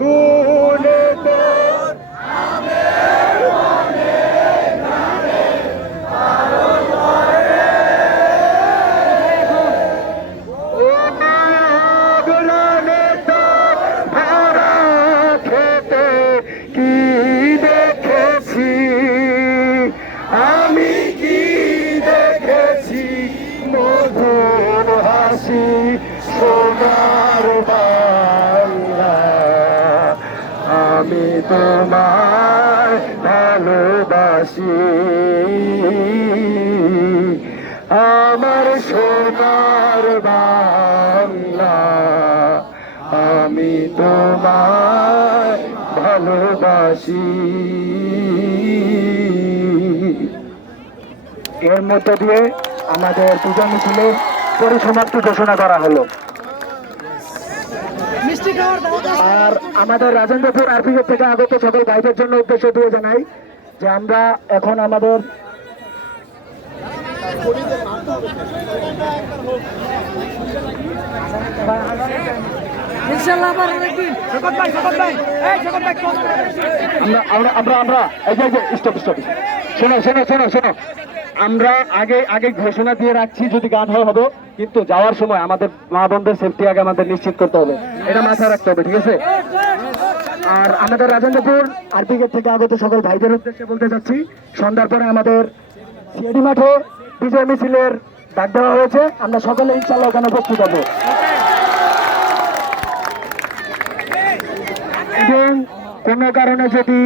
গুণে তোর অগ্রাণে তোর ভরা খেতে কি দেখেছি আমি, কি দেখেছি মধুর হাসি সোনার বাংলা। আমি তোমায় ভালোবাসি আমার সোনার বাংলা। আমি তোমায় ভালোবাসি। এর মধ্য দিয়ে আমাদের পূজা মিছিলে পরিসমাপ্তি ঘোষণা করা হলো। আর আমাদের রাজেন্দ্রপুর আরপিএফ থেকে আগত সকল ভাইদের জন্য উদ্দেশ্য দিয়ে জানাই যে আমরা এখন আমাদের আমরা আগে ঘোষণা দিয়ে রাখছি, যদি গান হয় হবে, কিন্তু যাওয়ার সময় আমাদের মা বোনদের সেফটি আগে আমাদের নিশ্চিত করতে হবে, এটা মাথায় রাখতে হবে, ঠিক আছে? আর আমাদের রাজেন্দ্রপুর আরপিএফ থেকে আগত সকল ভাইদের উদ্দেশ্যে বলতে চাচ্ছি, সন্ধ্যার পরে আমাদের সিআইডি মাঠে বিজয় মিছিলের ডাক দেওয়া হয়েছে, আমরা সকলে ইনশাআল্লাহ ওখানে উপস্থিত হবো। এবং কোনো কারণে যদি